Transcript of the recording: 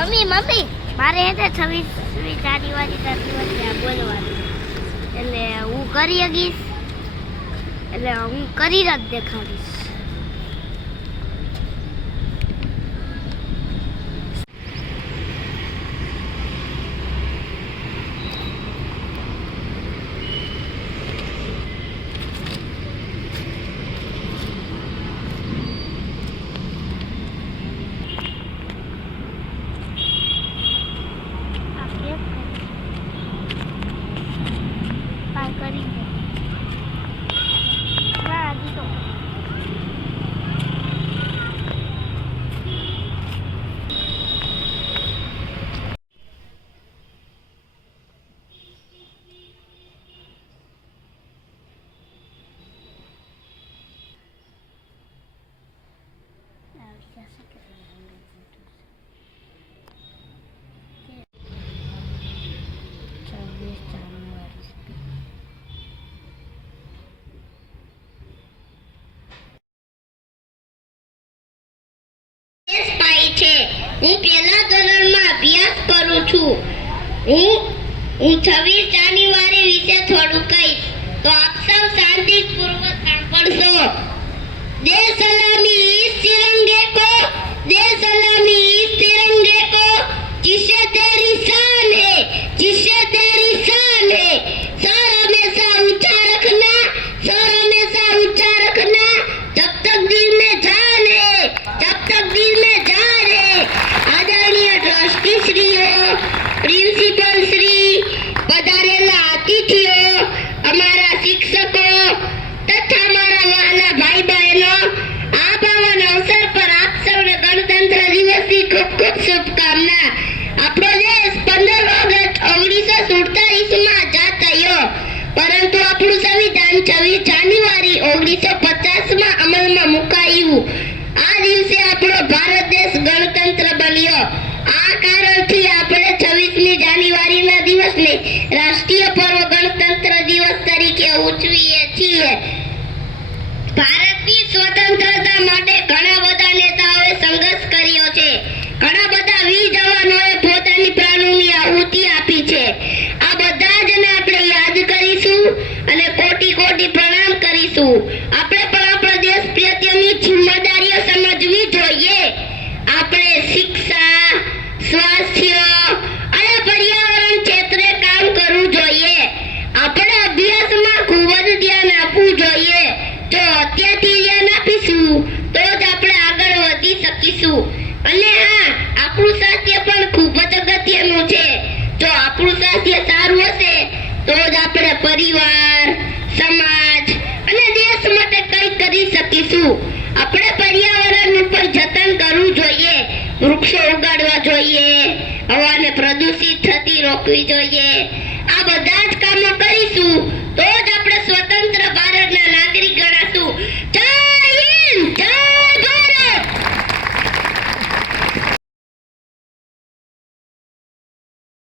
Mummy mummy મારે એટલે 26મી જાન્યુઆરી ના દિવસે આ બોલવાનું, એટલે હું કરી શકીશ, એટલે હું કરીને જ દેખાડીશ. હું પહેલા ધોરણમાં અભ્યાસ કરું છું. હું 26 જાન્યુઆરી વિશે થોડું કહીશ, તો આપ સૌ શાંતિપૂર્વક સાંભળશો. દેશ સલામી ઇસ तिरंगे को, देश सलामी इस तिरंगे को, जिससे तेरी शान है, जिससे तेरी शान है. सर हमेशा ऊंचा रखना, सर हमेशा ऊंचा रखना, जब तक दिल में जान है, जब तक दिल में जान है. आदरणीय ट्रस्टी श्रीઓ, પ્રિન્સિપલ શ્રી, પધારેલા અતિથિઓ, અમારા શિક્ષકો તથા મારા વહાલા ભાઈ બહેનો, આ પાવન અવસર પર આપ સૌને ગણતંત્ર દિવસની ખૂબ ખૂબ શુભકામના. આપણો દેશ 15 ઓગસ્ટ 1947માં આઝાદ થયો, પરંતુ આપણું સંવિધાન 26 જાન્યુઆરી 1950માં અમલમાં મુકાયું. આ દિવસે આપણો ભારત દેશ ગણતંત્ર બન્યો. આ કારણથી આપણે 26મી જાન્યુઆરીના દિવસને રાષ્ટ્રીય પર્વ ગણતંત્ર દિવસ તરીકે ઉજવીએ છીએ. ભારતની સ્વતંત્રતા માટે ઘણા બધા નેતાઓએ સંઘર્ષ કર્યો છે. ઘણા બધા વીર જવાનોએ પોતાની પ્રાણોની આહુતિ આપી છે. આ બધા જને આપણે યાદ કરીશું અને કોટી કોટી પ્રણામ કરીશું. આપણે પણ આપણા દેશ પ્રત્યેની જિમ્મેદારીઓ સમજવી જોઈએ. આપણે શિક્ષા, સ્વાસ્થ્ય અને પર્યાવરણ ક્ષેત્રે કામ કરવું જોઈએ. આપણે અભ્યાસમાં ખૂબ જ ધ્યાન આપવું જોઈએ. જો અત્યારથી ધ્યાન આપીશું તો જ આપણે આગળ વધી શકીશું. અને હા, આપણું સ્વાસ્થ્ય પણ ખૂબ જ અગત્યનું છે. જો આપણું સ્વાસ્થ્ય સારું હશે તો જ આપણે પરિવાર, સમાજ અને દેશ માટે કંઈક કરી શકીશું. આપણે પર્યાવરણનું પણ જતન કરવું જોઈએ. વૃક્ષો ઉગાડવા જોઈએ, હવાને પ્રદૂષિત થતી રોકવી જોઈએ.